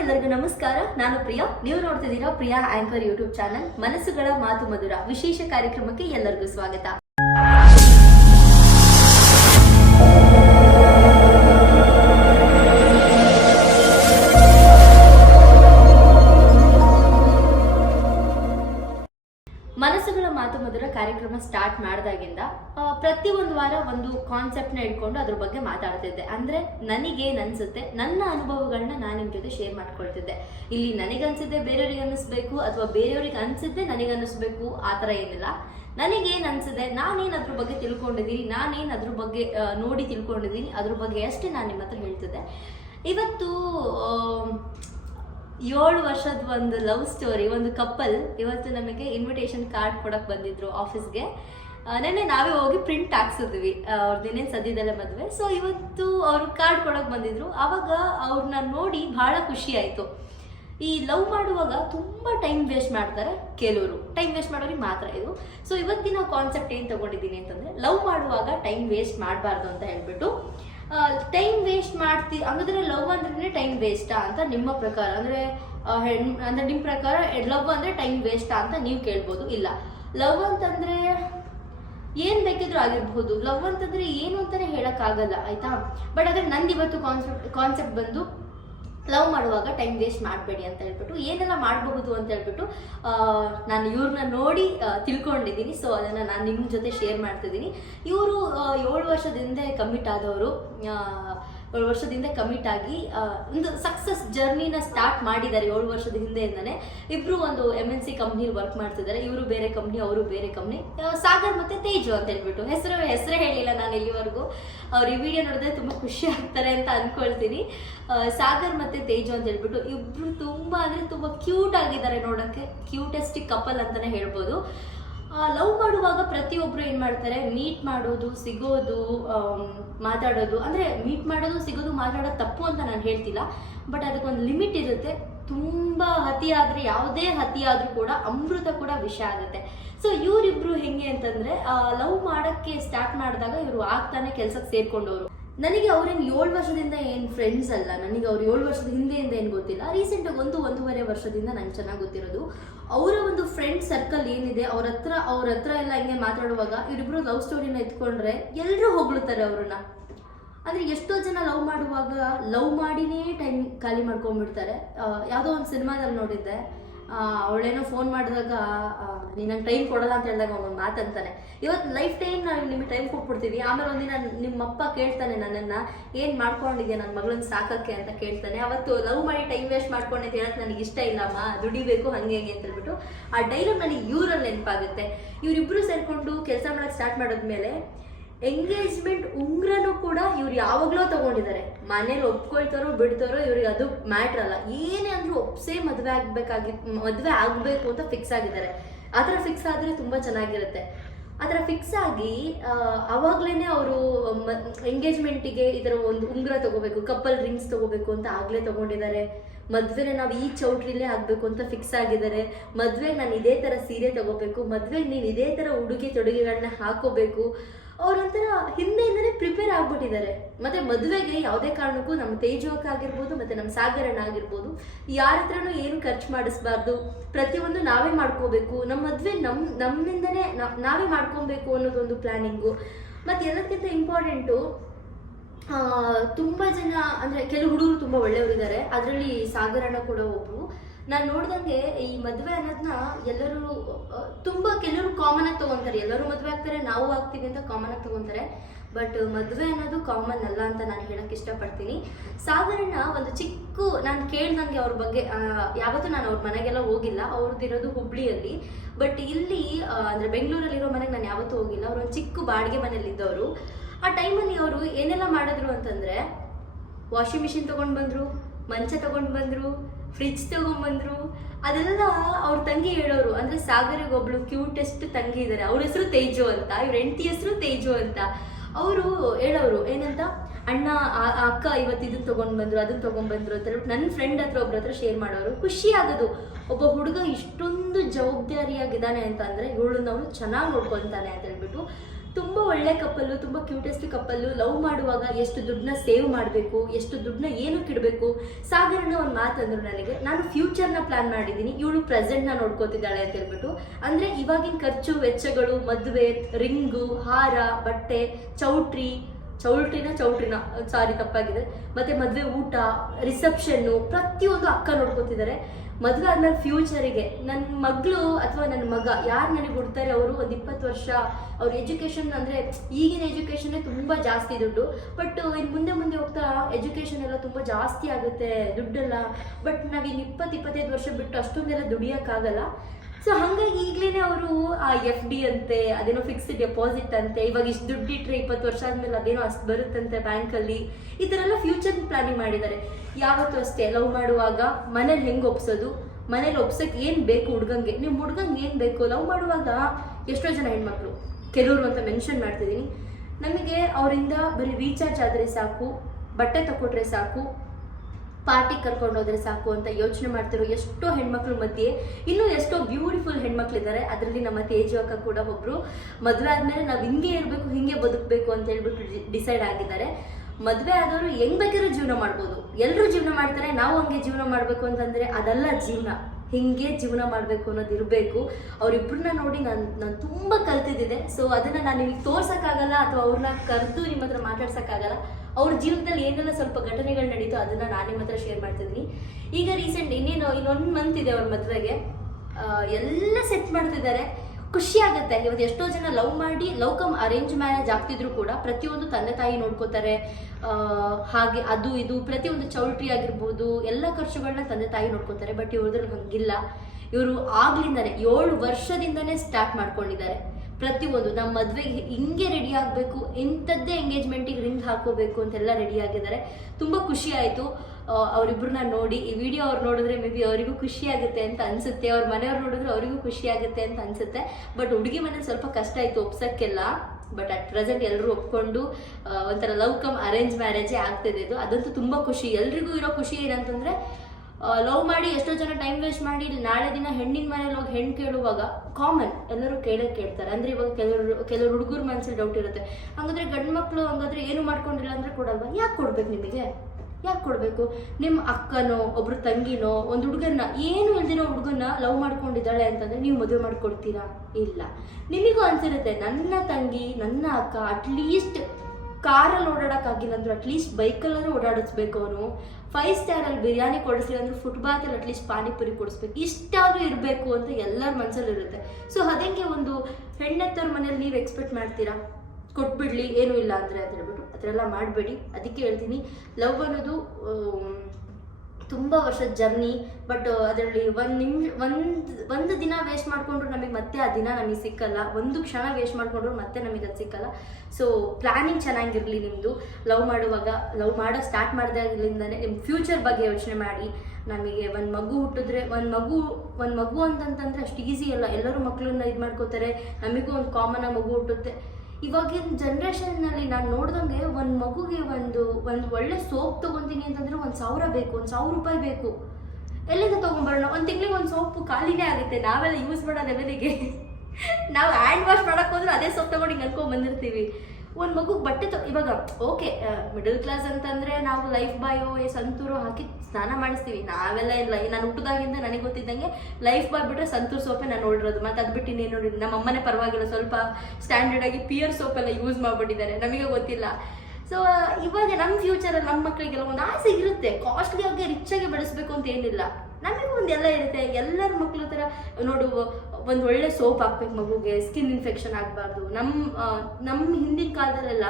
ಎಲ್ಲರಿಗೂ ನಮಸ್ಕಾರ. ನಾನು ಪ್ರಿಯಾ. ನೀವು ನೋಡ್ತಿದ್ದೀರಾ ಪ್ರಿಯಾ ಆಂಕರ್ ಯೂಟ್ಯೂಬ್ ಚಾನಲ್. ಮನಸ್ಸುಗಳ ಮಾತು ಮಧುರ ವಿಶೇಷ ಕಾರ್ಯಕ್ರಮಕ್ಕೆ ಎಲ್ಲರಿಗೂ ಸ್ವಾಗತ. ಮನಸ್ಸುಗಳ ಮಾತು ಮಧುರ ಕಾರ್ಯಕ್ರಮ ಸ್ಟಾರ್ಟ್ ಮಾಡಿದಾಗಿಂದ ಪ್ರತಿ ಒಂದು ವಾರ ಒಂದು ಕಾನ್ಸೆಪ್ಟ್ನ ಇಟ್ಕೊಂಡು ಅದ್ರ ಬಗ್ಗೆ ಮಾತಾಡ್ತಿದ್ದೆ. ಅಂದರೆ ನನಗೇನು ಅನಿಸುತ್ತೆ, ನನ್ನ ಅನುಭವಗಳನ್ನ ನಾನು ನಿಮ್ಮ ಜೊತೆ ಶೇರ್ ಮಾಡ್ಕೊಳ್ತಿದ್ದೆ. ಇಲ್ಲಿ ನನಗನ್ಸಿದ್ದೆ ಬೇರೆಯವ್ರಿಗೆ ಅನ್ನಿಸ್ಬೇಕು ಅಥವಾ ಬೇರೆಯವ್ರಿಗೆ ಅನಿಸಿದ್ದೆ ನನಗೆ ಅನ್ನಿಸ್ಬೇಕು ಆ ಥರ ಏನಿಲ್ಲ. ನನಗೇನು ಅನಿಸಿದೆ, ನಾನೇನು ಅದ್ರ ಬಗ್ಗೆ ತಿಳ್ಕೊಂಡಿದ್ದೀನಿ, ನಾನೇನು ಅದ್ರ ಬಗ್ಗೆ ನೋಡಿ ತಿಳ್ಕೊಂಡಿದ್ದೀನಿ, ಅದ್ರ ಬಗ್ಗೆ ಅಷ್ಟೇ ನಾನು ನಿಮ್ಮ ಹತ್ರ ಹೇಳ್ತಿದ್ದೆ. ಇವತ್ತು 7 ವರ್ಷದ ಒಂದು ಲವ್ ಸ್ಟೋರಿ, ಒಂದು ಕಪಲ್ ಇವತ್ತು ನಮಗೆ ಇನ್ವಿಟೇಷನ್ ಕಾರ್ಡ್ ಕೊಡಕ್ಕೆ ಬಂದಿದ್ರು ಆಫೀಸ್ಗೆ. ನೆನ್ನೆ ನಾವೇ ಹೋಗಿ ಪ್ರಿಂಟ್ ಹಾಕ್ಸಿದ್ವಿ, ಅವ್ರದ್ದು ಇನ್ನೇನು ಸದ್ಯದಲ್ಲೇ ಮದುವೆ. ಸೊ ಇವತ್ತು ಅವರು ಕಾರ್ಡ್ ಕೊಡಕ್ಕೆ ಬಂದಿದ್ರು. ಆವಾಗ ಅವ್ರನ್ನ ನೋಡಿ ಭಾಳ ಖುಷಿ ಆಯಿತು. ಈ ಲವ್ ಮಾಡುವಾಗ ತುಂಬ ಟೈಮ್ ವೇಸ್ಟ್ ಮಾಡ್ತಾರೆ ಕೆಲವರು, ಟೈಮ್ ವೇಸ್ಟ್ ಮಾಡೋರಿಗೆ ಮಾತ್ರ ಇದು. ಸೊ ಇವತ್ತಿನ ಕಾನ್ಸೆಪ್ಟ್ ಏನು ತೊಗೊಂಡಿದ್ದೀನಿ ಅಂತಂದರೆ, ಲವ್ ಮಾಡುವಾಗ ಟೈಮ್ ವೇಸ್ಟ್ ಮಾಡಬಾರ್ದು ಅಂತ ಹೇಳ್ಬಿಟ್ಟು. ಟೈಮ್ ವೇಸ್ಟ್ ಹಂಗಂದ್ರೆ ಲವ್ ಅಂದ್ರೆ ಟೈಮ್ ವೇಸ್ಟಾ ಅಂತ ನಿಮ್ಮ ಪ್ರಕಾರ, ಅಂದರೆ ಅಂದರೆ ನಿಮ್ಮ ಪ್ರಕಾರ ಲವ್ ಅಂದರೆ ಟೈಮ್ ವೇಸ್ಟಾ ಅಂತ ನೀವು ಕೇಳ್ಬೋದು. ಇಲ್ಲ, ಲವ್ ಅಂತಂದರೆ ಏನು ಬೇಕಿದ್ರೂ ಆಗಿರ್ಬೋದು. ಲವ್ ಅಂತಂದರೆ ಏನು ಅಂತಲೇ ಹೇಳೋಕ್ಕಾಗಲ್ಲ, ಆಯಿತಾ. ಬಟ್ ಆದರೆ ನಂದು ಇವತ್ತು ಕಾನ್ಸೆಪ್ಟ್ ಬಂದು ಲವ್ ಮಾಡುವಾಗ ಟೈಮ್ ವೇಸ್ಟ್ ಮಾಡಬೇಡಿ ಅಂತ ಹೇಳ್ಬಿಟ್ಟು, ಏನೆಲ್ಲ ಮಾಡಬಹುದು ಅಂತ ಹೇಳ್ಬಿಟ್ಟು ನಾನು ಇವ್ರನ್ನ ನೋಡಿ ತಿಳ್ಕೊಂಡಿದ್ದೀನಿ. ಸೊ ಅದನ್ನು ನಾನು ನಿಮ್ಮ ಜೊತೆ ಶೇರ್ ಮಾಡ್ತಿದ್ದೀನಿ. ಇವರು 7 ವರ್ಷದ ಹಿಂದೆ ಕಮಿಟ್ ಆದವರು. 7 ವರ್ಷದಿಂದ ಕಮಿಟ್ ಆಗಿ ಒಂದು ಸಕ್ಸಸ್ ಜರ್ನಿನ ಸ್ಟಾರ್ಟ್ ಮಾಡಿದ್ದಾರೆ 7 ವರ್ಷದ ಹಿಂದೆಯಿಂದನೇ. ಇಬ್ಬರು ಒಂದು MNC ಕಂಪ್ನಿ ವರ್ಕ್ ಮಾಡ್ತಿದ್ದಾರೆ. ಇವರು ಬೇರೆ ಕಂಪ್ನಿ, ಅವರು ಬೇರೆ ಕಂಪ್ನಿ. ಸಾಗರ್ ಮತ್ತು ತೇಜು ಅಂತ ಹೇಳ್ಬಿಟ್ಟು, ಹೆಸರೇ ಹೇಳಿಲ್ಲ ನಾನು ಇಲ್ಲಿವರೆಗೂ. ಅವ್ರು ಈ ವಿಡಿಯೋ ನೋಡಿದ್ರೆ ತುಂಬ ಖುಷಿ ಆಗ್ತಾರೆ ಅಂತ ಅಂದ್ಕೊಳ್ತೀನಿ. ಸಾಗರ್ ಮತ್ತು ತೇಜು ಅಂತ ಹೇಳ್ಬಿಟ್ಟು ಇಬ್ಬರು ತುಂಬ ಅಂದರೆ ತುಂಬ ಕ್ಯೂಟ್ ಆಗಿದ್ದಾರೆ ನೋಡೋಕ್ಕೆ. ಕ್ಯೂಟೆಸ್ಟ್ ಕಪಲ್ ಅಂತಲೇ ಹೇಳ್ಬೋದು. ಲವ್ ಮಾಡುವಾಗ ಪ್ರತಿಯೊಬ್ಬರು ಏನು ಮಾಡ್ತಾರೆ, ಮೀಟ್ ಮಾಡೋದು, ಸಿಗೋದು, ಮಾತಾಡೋದು. ಅಂದರೆ ಮೀಟ್ ಮಾಡೋದು, ಸಿಗೋದು, ಮಾತಾಡೋದು ತಪ್ಪು ಅಂತ ನಾನು ಹೇಳ್ತಿಲ್ಲ. ಬಟ್ ಅದಕ್ಕೊಂದು ಲಿಮಿಟ್ ಇರುತ್ತೆ. ತುಂಬ ಅತಿ ಆದರೆ, ಯಾವುದೇ ಅತಿ ಆದರೂ ಕೂಡ ಅಮೃತ ಕೂಡ ವಿಷ ಆಗುತ್ತೆ. ಸೊ ಇವರಿಬ್ಬರು ಹೆಂಗೆ ಅಂತಂದರೆ, ಲವ್ ಮಾಡೋಕ್ಕೆ ಸ್ಟಾರ್ಟ್ ಮಾಡಿದಾಗ ಇವರು ಆಗ್ತಾನೆ ಕೆಲಸಕ್ಕೆ ಸೇರ್ಕೊಂಡವರು. ನನಗೆ ಅವ್ರೇನು 7 ವರ್ಷದಿಂದ ಏನು ಫ್ರೆಂಡ್ಸ್ ಅಲ್ಲ, ನನಗೆ ಅವ್ರು 7 ವರ್ಷದ ಹಿಂದೆಯಿಂದ ಏನು ಗೊತ್ತಿಲ್ಲ. ರೀಸೆಂಟಾಗಿ 1-1.5 ವರ್ಷದಿಂದ ನಂಗೆ ಚೆನ್ನಾಗಿ ಗೊತ್ತಿರೋದು. ಅವರ ಒಂದು ಫ್ರೆಂಡ್ ಸರ್ಕಲ್ ಏನಿದೆ, ಅವ್ರ ಹತ್ರ ಎಲ್ಲ ಹಿಂಗೆ ಮಾತಾಡುವಾಗ ಇವರಿಬ್ರು ಲವ್ ಸ್ಟೋರಿನ ಎತ್ಕೊಂಡ್ರೆ ಎಲ್ಲರೂ ಹೊಗಳುತ್ತಾರೆ ಅವ್ರನ್ನ. ಅಂದರೆ ಎಷ್ಟೋ ಜನ ಲವ್ ಮಾಡುವಾಗ ಲವ್ ಮಾಡಿನೇ ಟೈಮ್ ಖಾಲಿ ಮಾಡ್ಕೊಂಡ್ಬಿಡ್ತಾರೆ. ಯಾವುದೋ ಒಂದು ಸಿನಿಮಾದಲ್ಲಿ ನೋಡಿದ್ದೆ, ಅವಳೇನೋ ಫೋನ್ ಮಾಡಿದಾಗ ನೀನು ನಂಗೆ ಟೈಮ್ ಕೊಡಲ್ಲ ಅಂತ ಹೇಳಿದಾಗ ಅವನು ಮಾತಂತಾನೆ, ಇವತ್ತು ಲೈಫ್ ಟೈಮ್ ನಾವು ನಿಮಗೆ ಟೈಮ್ ಕೊಟ್ಬಿಡ್ತೀವಿ. ಆಮೇಲೆ ಒಂದಿನ ನಿಮ್ಮಪ್ಪ ಕೇಳ್ತಾನೆ ನನ್ನನ್ನು, ಏನು ಮಾಡ್ಕೊಂಡಿದ್ಯಾ ನನ್ನ ಮಗಳನ್ನ ಸಾಕಕ್ಕೆ ಅಂತ ಕೇಳ್ತಾನೆ. ಅವತ್ತು ಲವ್ ಮಾಡಿ ಟೈಮ್ ವೇಸ್ಟ್ ಮಾಡ್ಕೊಂಡೆ ಅಂತ ಹೇಳಕ್ಕೆ ನನಗೆ ಇಷ್ಟ ಇಲ್ಲಮ್ಮ, ದುಡಿಬೇಕು ಹಂಗೆ ಅಂತ ಹೇಳ್ಬಿಟ್ಟು ಆ ಡೈಲಾಗ್ ನನಗೆ ಇವರಲ್ಲಿ ನೆನಪಾಗುತ್ತೆ. ಇವರಿಬ್ಬರು ಸೇರಿಕೊಂಡು ಕೆಲಸ ಮಾಡೋಕ್ಕೆ ಸ್ಟಾರ್ಟ್ ಮಾಡಿದ್ಮೇಲೆ ಎಂಗೇಜ್ಮೆಂಟ್ ಉಂಗ್ರನೂ ಕೂಡ ಇವ್ರು ಯಾವಾಗಲೂ ತಗೊಂಡಿದ್ದಾರೆ. ಮನೇಲಿ ಒಪ್ಕೊಳ್ತಾರೋ ಬಿಡ್ತಾರೋ ಇವ್ರಿಗೆ ಅದು ಮ್ಯಾಟ್ರ್ ಅಲ್ಲ. ಏನೇ ಅಂದರೂ ಒಪ್ಸೇ ಮದುವೆ ಆಗಬೇಕು ಅಂತ ಫಿಕ್ಸ್ ಆಗಿದ್ದಾರೆ. ಆ ಥರ ಫಿಕ್ಸ್ ಆದರೆ ತುಂಬ ಚೆನ್ನಾಗಿರುತ್ತೆ. ಆ ಥರ ಫಿಕ್ಸ್ ಆಗಿ ಆವಾಗಲೇ ಅವರು ಎಂಗೇಜ್ಮೆಂಟಿಗೆ ಈ ಥರ ಒಂದು ಉಂಗುರ ತಗೋಬೇಕು, ಕಪಲ್ ರಿಂಗ್ಸ್ ತಗೋಬೇಕು ಅಂತ ಆಗಲೇ ತಗೊಂಡಿದ್ದಾರೆ. ಮದುವೆನ ನಾವು ಈ ಚೌಟ್ರಿಲೇ ಆಗಬೇಕು ಅಂತ ಫಿಕ್ಸ್ ಆಗಿದ್ದಾರೆ. ಮದುವೆಗೆ ನಾನು ಇದೇ ಥರ ಸೀರೆ ತಗೋಬೇಕು, ಮದುವೆಗೆ ನೀನು ಇದೇ ಥರ ಉಡುಗೆ ತೊಡುಗೆಗಳನ್ನ ಹಾಕೋಬೇಕು. ಅವ್ರೊಂಥರ ಹಿಂದೆಯಿಂದನೇ ಪ್ರಿಪೇರ್ ಆಗ್ಬಿಟ್ಟಿದ್ದಾರೆ. ಮತ್ತು ಮದುವೆಗೆ ಯಾವುದೇ ಕಾರಣಕ್ಕೂ ನಮ್ಮ ತೇಜೋಕ್ ಆಗಿರ್ಬೋದು ಮತ್ತು ನಮ್ಮ ಸಾಗರಣ್ಣ ಆಗಿರ್ಬೋದು ಯಾರ ಹತ್ರನೂ ಏನು ಖರ್ಚು ಮಾಡಿಸ್ಬಾರ್ದು. ಪ್ರತಿಯೊಂದು ನಾವೇ ಮಾಡ್ಕೋಬೇಕು. ನಮ್ಮ ಮದುವೆ ನಮ್ಮಿಂದನೇ ನಾವೇ ಮಾಡ್ಕೊಬೇಕು ಅನ್ನೋದೊಂದು ಪ್ಲ್ಯಾನಿಂಗು. ಮತ್ತು ಎಲ್ಲಕ್ಕಿಂತ ಇಂಪಾರ್ಟೆಂಟು, ತುಂಬ ಜನ ಅಂದರೆ ಕೆಲವು ಹುಡುಗರು ತುಂಬ ಒಳ್ಳೆಯವರಿದ್ದಾರೆ. ಅದರಲ್ಲಿ ಸಾಗರಣ್ಣ ಕೂಡ ಒಬ್ಬರು. ನಾನು ನೋಡ್ದಂಗೆ ಈ ಮದುವೆ ಅನ್ನೋದನ್ನ ಕೆಲವರು ಕಾಮನ್ ಆಗಿ ತೊಗೊತಾರೆ. ಎಲ್ಲರೂ ಮದುವೆ ಆಗ್ತಾರೆ, ನಾವು ಆಗ್ತೀವಿ ಅಂತ ಕಾಮನ್ ಆಗಿ ತೊಗೊತಾರೆ. ಬಟ್ ಮದುವೆ ಅನ್ನೋದು ಕಾಮನ್ ಅಲ್ಲ ಅಂತ ನಾನು ಹೇಳಕ್ಕೆ ಇಷ್ಟಪಡ್ತೀನಿ. ಸಾಗರಣ್ಣ ಒಂದು ನಾನು ಕೇಳ್ದಂಗೆ ಅವ್ರ ಬಗ್ಗೆ, ಯಾವತ್ತೂ ನಾನು ಅವ್ರ ಮನೆಗೆಲ್ಲ ಹೋಗಿಲ್ಲ. ಅವ್ರದ್ದಿರೋದು ಹುಬ್ಳಿಯಲ್ಲಿ. ಬಟ್ ಇಲ್ಲಿ ಅಂದರೆ ಬೆಂಗಳೂರಲ್ಲಿರೋ ಮನೆಗೆ ನಾನು ಯಾವತ್ತೂ ಹೋಗಿಲ್ಲ. ಅವ್ರು ಒಂದು ಚಿಕ್ಕ ಬಾಡಿಗೆ ಮನೇಲಿ ಇದ್ದವರು. ಆ ಟೈಮಲ್ಲಿ ಅವರು ಏನೆಲ್ಲ ಮಾಡಿದ್ರು ಅಂತಂದರೆ, ವಾಷಿಂಗ್ ಮಿಷಿನ್ ತೊಗೊಂಡು ಬಂದರು, ಮಂಚ ತೊಗೊಂಡು ಬಂದರು, ಫ್ರಿಜ್ ತೊಗೊಂಡ್ಬಂದರು. ಅದೆಲ್ಲ ಅವ್ರ ತಂಗಿ ಹೇಳೋರು. ಅಂದರೆ ಸಾಗರಿಗೆ ಒಬ್ಳು ಕ್ಯೂಟೆಸ್ಟ್ ತಂಗಿ ಇದ್ದಾರೆ, ಅವ್ರ ಹೆಸರು ತೇಜು ಅಂತ, ಇವ್ರ ಹೆಂಡತಿ ಹೆಸರು ತೇಜು ಅಂತ. ಅವರು ಹೇಳೋರು ಏನಂತ, ಅಣ್ಣ ಅಕ್ಕ ಇವತ್ತು ಇದನ್ನು ತೊಗೊಂಡ್ಬಂದ್ರು, ಅದನ್ನು ತೊಗೊಂಡ್ಬಂದ್ರು ಅಂತ ಹೇಳ್ಬಿಟ್ಟು ನನ್ನ ಫ್ರೆಂಡ್ ಹತ್ರ ಒಬ್ರ ಹತ್ರ ಶೇರ್ ಮಾಡೋರು. ಖುಷಿ ಆಗೋದು, ಒಬ್ಬ ಹುಡುಗ ಇಷ್ಟೊಂದು ಜವಾಬ್ದಾರಿಯಾಗಿದ್ದಾನೆ ಅಂತ ಅಂದರೆ ಇವಳನ್ನ ಅವನು ಚೆನ್ನಾಗಿ ನೋಡ್ಕೊತಾನೆ ಅಂತ ಹೇಳ್ಬಿಟ್ಟು ತುಂಬ ಒಳ್ಳೆ ಕಪ್ಪಲ್ಲು, ತುಂಬ ಕ್ಯೂಟೆಸ್ಟ್ ಕಪ್ಪಲ್ಲು. ಲವ್ ಮಾಡುವಾಗ ಎಷ್ಟು ದುಡ್ಡನ್ನ ಸೇವ್ ಮಾಡಬೇಕು, ಎಷ್ಟು ದುಡ್ಡನ್ನ ಏನಕ್ಕೆ ಇಡಬೇಕು. ಸಾಗರನ ಒಂದು ಮಾತಂದ್ರು ನನಗೆ, ನಾನು ಫ್ಯೂಚರ್ನ ಪ್ಲಾನ್ ಮಾಡಿದ್ದೀನಿ, ಇವಳು ಪ್ರೆಸೆಂಟ್ನ ನೋಡ್ಕೋತಿದ್ದಾಳೆ ಅಂತ ಹೇಳ್ಬಿಟ್ಟು. ಅಂದರೆ ಇವಾಗಿನ ಖರ್ಚು ವೆಚ್ಚಗಳು, ಮದುವೆ, ರಿಂಗು, ಹಾರ, ಬಟ್ಟೆ, ಚೌಟ್ರಿನ ಸಾರಿ ತಪ್ಪಾಗಿದೆ, ಮತ್ತೆ ಮದುವೆ ಊಟ, ರಿಸೆಪ್ಷನ್ನು, ಪ್ರತಿಯೊಂದು ಅಕ್ಕ ನೋಡ್ಕೋತಿದ್ದಾರೆ. ಮದುವೆ ಆದ್ಮೇಲೆ ಫ್ಯೂಚರಿಗೆ ನನ್ನ ಮಗಳು ಅಥವಾ ನನ್ನ ಮಗ ಯಾರು ನನಗೆ ಕೊಡ್ತಾರೆ, ಅವರು ಒಂದು 20 ವರ್ಷ ಅವ್ರ ಎಜುಕೇಷನ್, ಅಂದರೆ ಈಗಿನ ಎಜುಕೇಷನ್ನೇ ತುಂಬ ಜಾಸ್ತಿ ದುಡ್ಡು. ಬಟ್ ಇನ್ನು ಮುಂದೆ ಹೋಗ್ತಾ ಎಜುಕೇಷನ್ ಎಲ್ಲ ತುಂಬ ಜಾಸ್ತಿ ಆಗುತ್ತೆ ದುಡ್ಡೆಲ್ಲ. ಬಟ್ ನಾವಿನ್ನು 20-25 ವರ್ಷ ಬಿಟ್ಟು ಅಷ್ಟೊಂದೆಲ್ಲ ದುಡಿಯೋಕ್ಕಾಗಲ್ಲ. ಸೊ ಹಾಗಾಗಿ ಈಗಲೇ ಅವರು ಆ FD ಅಂತೆ, ಅದೇನೋ ಫಿಕ್ಸ್ಡ್ ಡೆಪಾಸಿಟ್ ಅಂತೆ, ಇವಾಗ ಇಷ್ಟು ದುಡ್ಡಿಟ್ರೆ 20 ವರ್ಷ ಆದಮೇಲೆ ಅದೇನೋ ಅಷ್ಟು ಬರುತ್ತಂತೆ ಬ್ಯಾಂಕಲ್ಲಿ, ಈ ಥರ ಎಲ್ಲ ಫ್ಯೂಚರ್ ಪ್ಲಾನಿಂಗ್ ಮಾಡಿದ್ದಾರೆ. ಯಾವತ್ತೂ ಅಷ್ಟೇ ಲವ್ ಮಾಡುವಾಗ ಮನೇಲಿ ಹೆಂಗೆ ಒಪ್ಸೋದು, ಮನೇಲಿ ಒಪ್ಸೋಕ್ಕೆ ಏನು ಬೇಕು ಹುಡ್ಗಂಗೆ, ನಿಮ್ಮ ಹುಡ್ಗಂಗೆ ಏನು ಬೇಕು. ಲವ್ ಮಾಡುವಾಗ ಎಷ್ಟೋ ಜನ ಹೆಣ್ಮಕ್ಳು, ಕೆಲವರು ಅಂತ ಮೆನ್ಷನ್ ಮಾಡ್ತಿದ್ದೀನಿ, ನಮಗೆ ಅವರಿಂದ ಬರೀ ರೀಚಾರ್ಜ್ ಆದರೆ ಸಾಕು, ಬಟ್ಟೆ ತಗೊಟ್ರೆ ಸಾಕು, ಪಾರ್ಟಿಗೆ ಕರ್ಕೊಂಡು ಹೋದ್ರೆ ಸಾಕು ಅಂತ ಯೋಚನೆ ಮಾಡ್ತಿರೋ ಎಷ್ಟೋ ಹೆಣ್ಮಕ್ಳ ಮಧ್ಯೆ ಇನ್ನೂ ಎಷ್ಟೋ ಬ್ಯೂಟಿಫುಲ್ ಹೆಣ್ಮಕ್ಳಿದ್ದಾರೆ. ಅದರಲ್ಲಿ ನಮ್ಮ ತೇಜು ಅಕ್ಕ ಕೂಡ ಒಬ್ರು. ಮದುವೆ ಆದ್ಮೇಲೆ ನಾವು ಹಿಂಗೆ ಇರಬೇಕು, ಹಿಂಗೆ ಬದುಕಬೇಕು ಅಂತ ಹೇಳ್ಬಿಟ್ಟು ಡಿಸೈಡ್ ಆಗಿದ್ದಾರೆ. ಮದುವೆ ಆದವರು ಹೆಂಗ್ ಬೇಕಾದ್ರೂ ಜೀವನ ಮಾಡ್ಬೋದು, ಎಲ್ಲರೂ ಜೀವನ ಮಾಡ್ತಾರೆ, ನಾವು ಹಂಗೆ ಜೀವನ ಮಾಡಬೇಕು ಅಂತಂದರೆ ಅದಲ್ಲ ಜೀವನ. ಹಿಂಗೆ ಜೀವನ ಮಾಡಬೇಕು ಅನ್ನೋದು ಇರಬೇಕು. ಅವರಿಬ್ಬರನ್ನ ನೋಡಿ ನಾನು ತುಂಬ ಕಲ್ತಿದ್ದಿದೆ. ಸೊ ಅದನ್ನು ನಾನು ನಿಮಗೆ ತೋರ್ಸೋಕ್ಕಾಗಲ್ಲ ಅಥವಾ ಅವ್ರನ್ನ ಕರೆದು ನಿಮ್ಮ ಹತ್ರ ಮಾತಾಡ್ಸೋಕ್ಕಾಗಲ್ಲ. ಅವ್ರ ಜೀವನದಲ್ಲಿ ಏನೆಲ್ಲ ಸ್ವಲ್ಪ ಘಟನೆಗಳು ನಡೀತೋ ಅದನ್ನು ನಾನು ನಿಮ್ಮ ಹತ್ರ ಶೇರ್ ಮಾಡ್ತಿದ್ದೀನಿ. ಈಗ ರೀಸೆಂಟ್ ಇನ್ನೊಂದು ಮಂತ್ ಇದೆ ಅವ್ರ ಮದುವೆಗೆ, ಎಲ್ಲ ಸೆಟ್ ಮಾಡ್ತಿದ್ದಾರೆ. ಖುಷಿ ಆಗುತ್ತೆ. ಇವತ್ತು ಎಷ್ಟೋ ಜನ ಲವ್ ಮಾಡಿ ಲವ್ ಕಮ್ ಅರೇಂಜ್ ಮ್ಯಾರೇಜ್ ಆಗ್ತಿದ್ರು ಕೂಡ ಪ್ರತಿಯೊಂದು ತಂದೆ ತಾಯಿ ನೋಡ್ಕೋತಾರೆ. ಹಾಗೆ ಅದು ಇದು ಪ್ರತಿಯೊಂದು ಚೌಲ್ಟ್ರಿ ಆಗಿರ್ಬೋದು ಎಲ್ಲ ಖರ್ಚುಗಳನ್ನ ತಂದೆ ತಾಯಿ ನೋಡ್ಕೋತಾರೆ. ಬಟ್ ಇವ್ರದ್ರಲ್ಲಿ ಹಂಗಿಲ್ಲ. ಇವರು ಆಗ್ಲಿಂದಾನೆ 7 ವರ್ಷದಿಂದನೇ ಸ್ಟಾರ್ಟ್ ಮಾಡ್ಕೊಂಡಿದ್ದಾರೆ. ಪ್ರತಿಯೊಂದು ನಮ್ಮ ಮದುವೆಗೆ ಹಿಂಗೆ ರೆಡಿ ಆಗಬೇಕು, ಇಂಥದ್ದೇ ಎಂಗೇಜ್ಮೆಂಟಿಗೆ ರಿಂಗ್ ಹಾಕೋಬೇಕು ಅಂತೆಲ್ಲ ರೆಡಿ ಆಗಿದ್ದಾರೆ. ತುಂಬ ಖುಷಿ ಆಯಿತು ಅವರಿಬ್ಬರನ್ನ ನೋಡಿ. ಈ ವಿಡಿಯೋ ಅವ್ರು ನೋಡಿದ್ರೆ ಮೇ ಬಿ ಅವರಿಗೂ ಖುಷಿ ಆಗುತ್ತೆ ಅಂತ ಅನಿಸುತ್ತೆ, ಅವ್ರ ಮನೆಯವ್ರು ನೋಡಿದ್ರೆ ಅವರಿಗೂ ಖುಷಿ ಆಗುತ್ತೆ ಅಂತ ಅನಿಸುತ್ತೆ. ಬಟ್ ಹುಡುಗಿ ಮನೇಲಿ ಸ್ವಲ್ಪ ಕಷ್ಟ ಆಯಿತು ಒಪ್ಸೋಕ್ಕೆಲ್ಲ. ಬಟ್ ಅಟ್ ಪ್ರೆಸೆಂಟ್ ಎಲ್ಲರೂ ಒಪ್ಕೊಂಡು ಒಂಥರ ಲವ್ ಕಮ್ ಅರೇಂಜ್ ಮ್ಯಾರೇಜೇ ಆಗ್ತಿದೆ ಇದು. ಅದಂತೂ ತುಂಬ ಖುಷಿ. ಎಲ್ರಿಗೂ ಇರೋ ಖುಷಿ ಏನಂತಂದರೆ, ಲವ್ ಮಾಡಿ ಎಷ್ಟೋ ಜನ ಟೈಮ್ ವೇಸ್ಟ್ ಮಾಡಿ ನಾಳೆ ದಿನ ಹೆಣ್ಣಿನ ಮನೇಲಿ ಹೋಗಿ ಹೆಣ್ಣು ಕೇಳುವಾಗ ಕಾಮನ್ ಎಲ್ಲರೂ ಕೇಳ್ತಾರೆ. ಅಂದರೆ ಇವಾಗ ಕೆಲವರು ಹುಡುಗರ ಮನಸ್ಸಲ್ಲಿ ಡೌಟ್ ಇರುತ್ತೆ, ಹಂಗಾದ್ರೆ ಗಂಡು ಮಕ್ಕಳು ಹಂಗಾದ್ರೆ ಏನು ಮಾಡ್ಕೊಂಡಿಲ್ಲ ಅಂದರೆ ಕೊಡಲ್ವಾ? ಯಾಕೆ ಕೊಡ್ಬೇಕು ನಿಮಗೆ? ಯಾಕೆ ಕೊಡಬೇಕು? ನಿಮ್ಮ ಅಕ್ಕನೋ ಒಬ್ರು ತಂಗಿನೋ ಒಂದು ಹುಡುಗನ್ನ ಏನು ಹೇಳ್ದಿರೋ ಹುಡುಗನ್ನ ಲವ್ ಮಾಡ್ಕೊಂಡಿದ್ದಾಳೆ ಅಂತಂದರೆ ನೀವು ಮದುವೆ ಮಾಡಿಕೊಡ್ತೀರಾ? ಇಲ್ಲ. ನಿಮಗೂ ಅನ್ಸಿರುತ್ತೆ, ನನ್ನ ತಂಗಿ ನನ್ನ ಅಕ್ಕ ಅಟ್ಲೀಸ್ಟ್ ಕಾರಲ್ಲಿ ಓಡಾಡೋಕ್ಕಾಗಿಲ್ಲ ಅಂದ್ರು ಅಟ್ಲೀಸ್ಟ್ ಬೈಕಲ್ಲಾದ್ರೂ ಓಡಾಡಿಸ್ಬೇಕು, ಅವನು 5 ಸ್ಟಾರಲ್ಲಿ ಬಿರಿಯಾನಿ ಕೊಡಿಸ್ಲಿ ಅಂದ್ರೆ ಫುಟ್ಪಾತಲ್ಲಿ ಅಟ್ಲೀಸ್ಟ್ ಪಾನಿಪುರಿ ಕೊಡಿಸ್ಬೇಕು, ಇಷ್ಟಾದರೂ ಇರಬೇಕು ಅಂತ ಎಲ್ಲರ ಮನಸ್ಸಲ್ಲಿ ಇರುತ್ತೆ. ಸೊ ಅದಂಗೆ ಒಂದು ಹೆಣ್ಣೆತ್ತವ್ರ ಮನೇಲಿ ನೀವು ಎಕ್ಸ್ಪೆಕ್ಟ್ ಮಾಡ್ತೀರಾ ಕೊಟ್ಬಿಡ್ಲಿ ಏನೂ ಇಲ್ಲ ಅಂದರೆ ಅಂತ ಹೇಳ್ಬಿಟ್ಟು ಆ ಥರ ಎಲ್ಲ ಮಾಡಬೇಡಿ. ಅದಕ್ಕೆ ಹೇಳ್ತೀನಿ, ಲವ್ ಅನ್ನೋದು ತುಂಬ ವರ್ಷದ ಜರ್ನಿ. ಬಟ್ ಅದರಲ್ಲಿ ಒಂದು ದಿನ ವೇಸ್ಟ್ ಮಾಡಿಕೊಂಡ್ರು ನಮಗೆ ಮತ್ತೆ ಆ ದಿನ ನಮಗೆ ಸಿಕ್ಕಲ್ಲ, ಒಂದು ಕ್ಷಣ ವೇಸ್ಟ್ ಮಾಡಿಕೊಂಡ್ರು ಮತ್ತೆ ನಮಗೆ ಅದು ಸಿಕ್ಕಲ್ಲ. ಸೊ ಪ್ಲ್ಯಾನಿಂಗ್ ಚೆನ್ನಾಗಿರಲಿ ನಿಮ್ಮದು. ಲವ್ ಮಾಡುವಾಗ ಲವ್ ಮಾಡೋ ಸ್ಟಾರ್ಟ್ ಮಾಡಿದಾಗಲಿಂದನೇ ನಿಮ್ಮ ಫ್ಯೂಚರ್ ಬಗ್ಗೆ ಯೋಚನೆ ಮಾಡಿ. ನಮಗೆ ಒಂದು ಮಗು ಹುಟ್ಟಿದ್ರೆ ಒಂದು ಮಗು ಅಂತಂತಂದರೆ ಅಷ್ಟು ಈಸಿ ಅಲ್ಲ. ಎಲ್ಲರೂ ಮಕ್ಕಳನ್ನ ಇದು ಮಾಡ್ಕೋತಾರೆ, ನಮಗೂ ಒಂದು ಕಾಮನ್ ಮಗು ಹುಟ್ಟುತ್ತೆ. ಇವಾಗಿನ ಜನ್ರೇಷನ್ನಲ್ಲಿ ನಾನು ನೋಡ್ದಂಗೆ ಒಂದು ಮಗುಗೆ ಒಂದು ಒಳ್ಳೆ ಸೋಪ್ ತೊಗೊತೀನಿ ಅಂತಂದರೆ 1,000 ಬೇಕು, 1,000 ರೂಪಾಯಿ ಬೇಕು. ಎಲ್ಲಿಂದ ತೊಗೊಂಬರೋಣ? ಒಂದು ತಿಂಗಳಿಗೆ ಒಂದು ಸೋಪು ಖಾಲಿನೇ ಆಗುತ್ತೆ. ನಾವೆಲ್ಲ ಯೂಸ್ ಮಾಡೋ ಲೆವೆಲಿಗೆ ನಾವು ಹ್ಯಾಂಡ್ ವಾಶ್ ಮಾಡೋಕ್ಕೆ ಹೋದ್ರೆ ಅದೇ ಸೋಪ್ ತೊಗೊಂಡು ಹಿಂಗೆ ಅನ್ಕೊಂಡು ಬಂದಿರ್ತೀವಿ. ಒಂದು ಮಗುಗೆ ಬಟ್ಟೆ ಇವಾಗ ಓಕೆ ಮಿಡಲ್ ಕ್ಲಾಸ್ ಅಂತಂದರೆ ನಾವು ಲೈಫ್ ಬಾಯೋ ಸಂತೂರು ಹಾಕಿ ಸ್ನಾನ ಮಾಡಿಸ್ತೀವಿ. ನಾವೆಲ್ಲ ಇಲ್ಲ. ನಾನು ಹುಟ್ಟಿದಾಗಿಂದ ನನಗೆ ಗೊತ್ತಿದ್ದಂಗೆ ಲೈಫ್ ಬಾಯ್ ಬಿಟ್ಟರೆ ಸಂತೂರ್ ಸೋಪೇ ನಾನು ನೋಡಿರೋದು. ಮತ್ತು ಅದು ಬಿಟ್ಟು ಇನ್ನೇನು ನೋಡಿ, ನಮ್ಮ ಅಮ್ಮನೇ ಪರವಾಗಿಲ್ಲ, ಸ್ವಲ್ಪ ಸ್ಟ್ಯಾಂಡರ್ಡಾಗಿ ಪಿಯರ್ ಸೋಪೆಲ್ಲ ಯೂಸ್ ಮಾಡಿಬಿಟ್ಟಿದ್ದಾರೆ, ನಮಗೆ ಗೊತ್ತಿಲ್ಲ. ಸೊ ಇವಾಗ ನಮ್ಮ ಫ್ಯೂಚರಲ್ಲಿ ನಮ್ಮ ಮಕ್ಕಳಿಗೆಲ್ಲ ಒಂದು ಆಸೆ ಇರುತ್ತೆ, ಕಾಸ್ಟ್ಲಿಯಾಗಿ ರಿಚಾಗಿ ಬೆಳೆಸ್ಬೇಕು ಅಂತ ಏನಿಲ್ಲ. ನಮಗೂ ಒಂದು ಎಲ್ಲ ಇರುತ್ತೆ. ಎಲ್ಲರ ಮಕ್ಕಳ ಥರ ನೋಡು, ಒಂದು ಒಳ್ಳೆ ಸೋಪ್ ಹಾಕ್ಬೇಕು ಮಗುಗೆ, ಸ್ಕಿನ್ ಇನ್ಫೆಕ್ಷನ್ ಆಗಬಾರ್ದು. ನಮ್ಮ ಹಿಂದಿನ ಕಾಲದಲ್ಲೆಲ್ಲ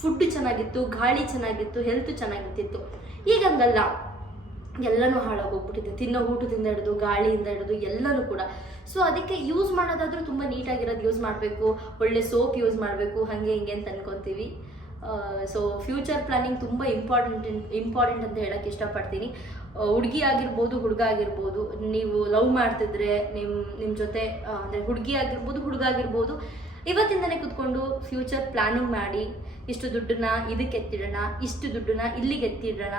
ಫುಡ್ ಚೆನ್ನಾಗಿತ್ತು, ಗಾಳಿ ಚೆನ್ನಾಗಿತ್ತು, ಹೆಲ್ತ್ ಚೆನ್ನಾಗಿರ್ತಿತ್ತು. ಈಗ ಹಂಗಲ್ಲ, ಎಲ್ಲನೂ ಹಾಳಾಗೋಗ್ಬಿಟ್ಟಿದೆ. ತಿನ್ನೋ ಊಟದಿಂದ ಹಿಡಿದು ಗಾಳಿಯಿಂದ ಹಿಡಿದು ಎಲ್ಲನೂ ಕೂಡ. ಸೊ ಅದಕ್ಕೆ ಯೂಸ್ ಮಾಡೋದಾದ್ರೂ ತುಂಬ ನೀಟಾಗಿರೋದು ಯೂಸ್ ಮಾಡಬೇಕು, ಒಳ್ಳೆ ಸೋಪ್ ಯೂಸ್ ಮಾಡಬೇಕು, ಹಾಗೆ ಹಿಂಗೆ ಅಂತ ಅನ್ಕೊತೀವಿ. ಸೊ ಫ್ಯೂಚರ್ ಪ್ಲಾನಿಂಗ್ ತುಂಬ ಇಂಪಾರ್ಟೆಂಟ್ ಅಂತ ಹೇಳೋಕ್ಕೆ ಇಷ್ಟಪಡ್ತೀನಿ. ಹುಡುಗಿ ಆಗಿರ್ಬೋದು ಹುಡುಗ ಆಗಿರ್ಬೋದು, ನೀವು ಲವ್ ಮಾಡ್ತಿದ್ರೆ ನಿಮ್ಮ ಜೊತೆ ಅಂದರೆ ಹುಡುಗಿ ಆಗಿರ್ಬೋದು ಹುಡುಗ ಆಗಿರ್ಬೋದು, ಇವತ್ತಿಂದನೇ ಕೂತ್ಕೊಂಡು ಫ್ಯೂಚರ್ ಪ್ಲಾನಿಂಗ್ ಮಾಡಿ, ಇಷ್ಟು ದುಡ್ಡನ್ನ ಇದಕ್ಕೆ ಎತ್ತಿಡೋಣ, ಇಷ್ಟು ದುಡ್ಡನ್ನ ಇಲ್ಲಿಗೆ ಎತ್ತಿಡೋಣ.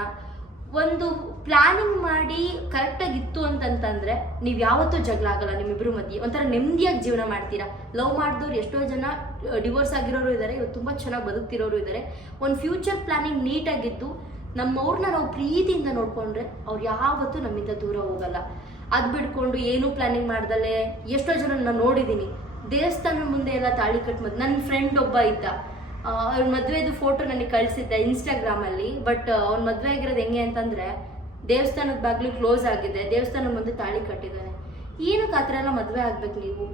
ಒಂದು ಪ್ಲಾನಿಂಗ್ ಮಾಡಿ ಕರೆಕ್ಟಾಗಿ ಇತ್ತು ಅಂತ ಅಂತಂತಂದ್ರೆ ನೀವು ಯಾವತ್ತೂ ಜಗಳ ಆಗಲ್ಲ ನಿಮ್ಮಿಬ್ರು ಮಧ್ಯೆ, ಒಂಥರ ನೆಮ್ಮದಿಯಾಗಿ ಜೀವನ ಮಾಡ್ತೀರಾ. ಲವ್ ಮಾಡಿದವ್ರು ಎಷ್ಟೋ ಜನ ಡಿವೋರ್ಸ್ ಆಗಿರೋರು ಇದ್ದಾರೆ, ಇವತ್ತು ತುಂಬ ಚೆನ್ನಾಗಿ ಬದುಕ್ತಿರೋರು ಇದ್ದಾರೆ. ಒಂದು ಫ್ಯೂಚರ್ ಪ್ಲಾನಿಂಗ್ ನೀಟಾಗಿದ್ದು ನಮ್ಮವ್ರನ್ನ ನಾವು ಪ್ರೀತಿಯಿಂದ ನೋಡ್ಕೊಂಡ್ರೆ ಅವ್ರು ಯಾವತ್ತೂ ನಮ್ಮಿಂದ ದೂರ ಹೋಗಲ್ಲ. ಅದು ಬಿಡ್ಕೊಂಡು ಏನೂ ಪ್ಲಾನಿಂಗ್ ಮಾಡ್ದಲೆ ಎಷ್ಟೋ ಜನ ನಾನು ನೋಡಿದ್ದೀನಿ ದೇವಸ್ಥಾನ ಮುಂದೆ ಎಲ್ಲ ತಾಳಿ ಕಟ್ಮದ್. ನನ್ನ ಫ್ರೆಂಡ್ ಒಬ್ಬ ಇದ್ದ, ಅವ್ರ ಮದುವೆದು ಫೋಟೋ ನನಗೆ ಕಳಿಸಿದ್ದೆ ಇನ್ಸ್ಟಾಗ್ರಾಮಲ್ಲಿ. ಬಟ್ ಅವ್ನ ಮದುವೆ ಆಗಿರೋದು ಹೆಂಗೆ ಅಂತಂದರೆ ದೇವಸ್ಥಾನದ ಬಾಗಿಲು ಕ್ಲೋಸ್ ಆಗಿದೆ, ದೇವಸ್ಥಾನದ ಮುಂದೆ ತಾಳಿ ಕಟ್ಟಿದ್ದಾನೆ. ಏನಕ್ಕೆ ಆ ಥರ ಎಲ್ಲ ಮದುವೆ ಆಗ್ಬೇಕು ನೀವು?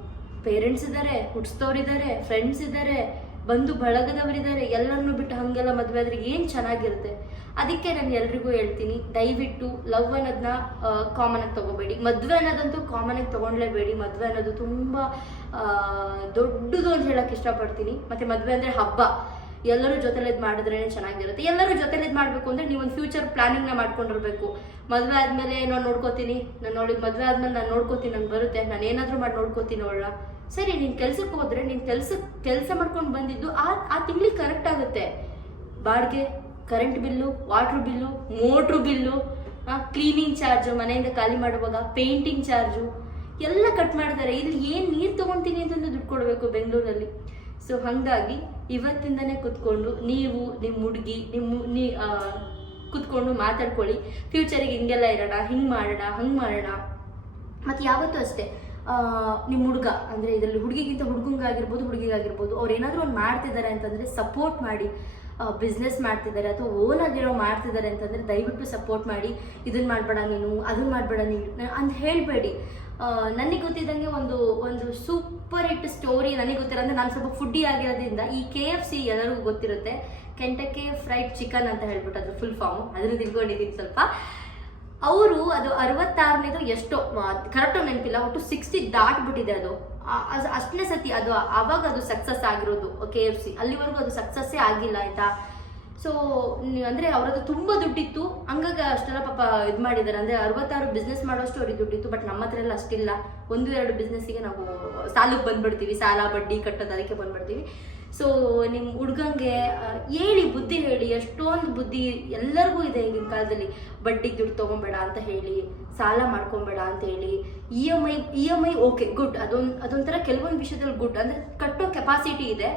ಪೇರೆಂಟ್ಸ್ ಇದ್ದಾರೆ, ಹುಟ್ಟಿಸ್ತವ್ರಿದ್ದಾರೆ, ಫ್ರೆಂಡ್ಸ್ ಇದ್ದಾರೆ, ಬಂಧು ಬಳಗದವರಿದ್ದಾರೆ, ಎಲ್ಲರನ್ನೂ ಬಿಟ್ಟು ಹಾಗೆಲ್ಲ ಮದುವೆ ಆದರೆ ಏನು ಚೆನ್ನಾಗಿರುತ್ತೆ. ಅದಕ್ಕೆ ನಾನು ಎಲ್ರಿಗೂ ಹೇಳ್ತೀನಿ, ದಯವಿಟ್ಟು ಲವ್ ಅನ್ನೋದನ್ನ ಕಾಮನಾಗಿ ತೊಗೋಬೇಡಿ. ಮದುವೆ ಅನ್ನೋದಂತೂ ಕಾಮನಾಗಿ ತೊಗೊಂಡ್ಲೇಬೇಡಿ. ಮದುವೆ ಅನ್ನೋದು ತುಂಬ ದೊಡ್ಡದು ಅಂತ ಹೇಳೋಕ್ಕೆ ಇಷ್ಟಪಡ್ತೀನಿ. ಮತ್ತು ಮದುವೆ ಅಂದರೆ ಹಬ್ಬ, ಎಲ್ಲರೂ ಜೊತೆಲಿ ಇದು ಮಾಡಿದ್ರೇ ಚೆನ್ನಾಗಿರುತ್ತೆ. ಎಲ್ಲರೂ ಜೊತೆಲಿ ಇದು ಮಾಡಬೇಕು ಅಂದರೆ ನೀವು ಒಂದು ಫ್ಯೂಚರ್ ಪ್ಲಾನಿಂಗ್ನ ಮಾಡ್ಕೊಂಡಿರ್ಬೇಕು. ಮದುವೆ ಆದಮೇಲೆ ನಾನು ನೋಡ್ಕೋತೀನಿ, ಮದುವೆ ಆದ್ಮೇಲೆ ನಾನು ನೋಡ್ಕೋತೀನಿ, ನಂಗೆ ಬರುತ್ತೆ, ನಾನು ಏನಾದರೂ ಮಾಡಿ ನೋಡ್ಕೋತೀನಿ ಅವಳ. ಸರಿ, ನೀನು ಕೆಲ್ಸಕ್ಕೆ ಹೋದರೆ ನೀನು ಕೆಲಸ ಮಾಡ್ಕೊಂಡು ಬಂದಿದ್ದು ಆ ತಿಂಗಳಿಗೆ ಕರೆಕ್ಟ್ ಆಗುತ್ತೆ. ಬಾಡಿಗೆ, current bill, water bill, motor bill, cleaning charge, ಮನೆಯಿಂದ ಖಾಲಿ ಮಾಡುವಾಗ ಪೇಂಟಿಂಗ್ ಚಾರ್ಜು ಎಲ್ಲ ಕಟ್ ಮಾಡ್ತಾರೆ. ಇಲ್ಲಿ ಏನು ನೀರು ತೊಗೊತೀನಿ ಅಂತಂದು ದುಡ್ಡು ಕೊಡಬೇಕು ಬೆಂಗಳೂರಲ್ಲಿ. ಸೊ ಹಾಗಾಗಿ ಇವತ್ತಿಂದನೇ ಕೂತ್ಕೊಂಡು ನೀವು ನಿಮ್ಮ ಹುಡುಗಿ ಕೂತ್ಕೊಂಡು ಮಾತಾಡ್ಕೊಳ್ಳಿ. ಫ್ಯೂಚರಿಗೆ ಹಿಂಗೆಲ್ಲ ಇರೋಣ, ಹಿಂಗೆ ಮಾಡೋಣ, ಹಂಗೆ ಮಾಡೋಣ. ಮತ್ತು ಯಾವತ್ತೂ ಅಷ್ಟೇ ನಿಮ್ಮ ಹುಡುಗ ಅಂದರೆ ಇದರಲ್ಲಿ ಹುಡುಗಿಗಿಂತ ಹುಡುಗಿಗಾಗಿರ್ಬೋದು ಅವ್ರು ಏನಾದರೂ ಒಂದು ಮಾಡ್ತಿದ್ದಾರೆ ಅಂತಂದರೆ ಸಪೋರ್ಟ್ ಮಾಡಿ. ಬಿಸ್ನೆಸ್ ಮಾಡ್ತಿದ್ದಾರೆ ಅಥವಾ ಓನ್ ಆಗಿರೋ ಮಾಡ್ತಿದ್ದಾರೆ ಅಂತಂದರೆ ದಯವಿಟ್ಟು ಸಪೋರ್ಟ್ ಮಾಡಿ. ಇದನ್ನು ಮಾಡಬೇಡ ನೀನು, ಅದನ್ನು ಮಾಡಬೇಡ ನೀನು ಅಂತ ಹೇಳಬೇಡಿ. ನನಗೆ ಗೊತ್ತಿದ್ದಂಗೆ ಒಂದು ಸೂಪರ್ ಹಿಟ್ ಸ್ಟೋರಿ ನನಗೆ ಗೊತ್ತಿರೋ ಅಂದರೆ ನಾನು ಸ್ವಲ್ಪ ಫುಡ್ಡಿ ಆಗಿರೋದ್ರಿಂದ ಈ KFC ಎಲ್ಲರಿಗೂ ಗೊತ್ತಿರುತ್ತೆ, ಕೆಂಟಕ್ಕಿ ಫ್ರೈಡ್ ಚಿಕನ್ ಅಂತ ಹೇಳ್ಬಿಟ್ಟು ಅದ್ರ ಫುಲ್ ಫಾರ್ಮು, ಅದನ್ನು ತಿಳ್ಕೊಂಡಿದ್ದೀನಿ ಸ್ವಲ್ಪ. ಅವರು ಅದು 66ನೇದು ಎಷ್ಟೋ ಕರೆಕ್ಟಾಗಿ ನೆನಪಿಲ್ಲ, ಒಟ್ಟು 60 ದಾಟ್ಬಿಟ್ಟಿದೆ ಅದು. ಅಷ್ಟನೇ ಸತಿ ಅದು ಆವಾಗ ಅದು ಸಕ್ಸಸ್ ಆಗಿರೋದು KFC. ಅಲ್ಲಿವರೆಗೂ ಅದು ಸಕ್ಸಸ್ಸೇ ಆಗಿಲ್ಲ ಆಯಿತಾ. ಸೊ ಅಂದರೆ ಅವರದ್ದು ತುಂಬ ದುಡ್ಡಿತ್ತು, ಹಂಗಾಗಿ ಅಷ್ಟೆಲ್ಲ ಪಾಪ ಇದು ಮಾಡಿದ್ದಾರೆ. ಅಂದರೆ 66 ಬಿಸ್ನೆಸ್ ಮಾಡೋಷ್ಟು ಅವ್ರಿಗೆ ದುಡ್ಡಿತ್ತು. ಬಟ್ ನಮ್ಮ ಹತ್ರ ಎಲ್ಲ ಅಷ್ಟಿಲ್ಲ. 1-2 ಬಿಸ್ನೆಸ್ಸಿಗೆ ನಾವು ಸಾಲಕ್ಕೆ ಬಂದುಬಿಡ್ತೀವಿ, ಸಾಲ ಬಡ್ಡಿ ಕಟ್ಟೋದು ಅದಕ್ಕೆ ಬಂದುಬಿಡ್ತೀವಿ. ಸೊ ನಿಮ್ಮ ಹುಡ್ಗಂಗೆ ಹೇಳಿ, ಬುದ್ಧಿ ಹೇಳಿ. ಎಷ್ಟೊಂದು ಬುದ್ಧಿ ಎಲ್ಲರಿಗೂ ಇದೆ ಈಗಿನ ಕಾಲದಲ್ಲಿ. ಬಡ್ಡಿಗೆ ದುಡ್ಡು ತೊಗೊಬೇಡ ಅಂತ ಹೇಳಿ, ಸಾಲ ಮಾಡ್ಕೊಬೇಡ ಅಂತ ಹೇಳಿ, EMI ಓಕೆ ಗುಡ್, ಅದೊಂಥರ ಕೆಲವೊಂದು ವಿಷಯದಲ್ಲಿ ಗುಡ್, ಅಂದರೆ ಕಟ್ಟೋ ಕೆಪಾಸಿಟಿ ಇದೆ.